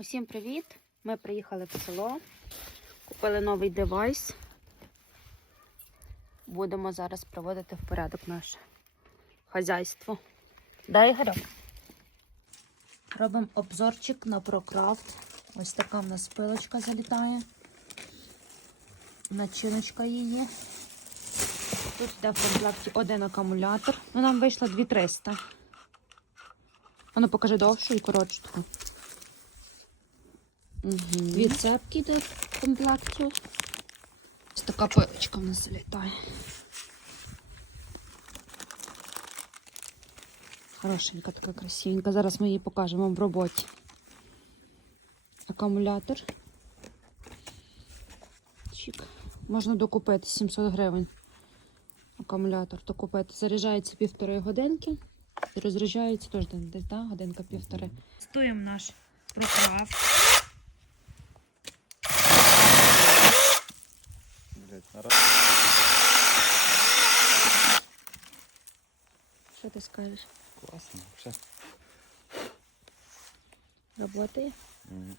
Усім привіт! Ми приїхали в село, купили новий девайс. Будемо зараз приводити в порядок наше хазяйство. Дай Ігорьок. Робимо обзорчик на ProCraft. Ось така в нас пилочка залітає. Начиночка її. Тут йде в комплекті один акумулятор. Ну, нам вийшло 2300. Воно покаже довшу і коротшу таку. Угу. Дві цепки йде в комплекті. Ось така пилочка в нас залітає. Хорошенька, така красивенька. Зараз ми її покажемо в роботі. Акумулятор. Чик. Можна докупити 700 гривень. Акумулятор докупити. Заряджається півтори годинки. І розряджається теж десь, да? годинка півтори. Стоїмо наш прокрав. Що ти скажеш? Класно, вообще. Роботає? Мгм.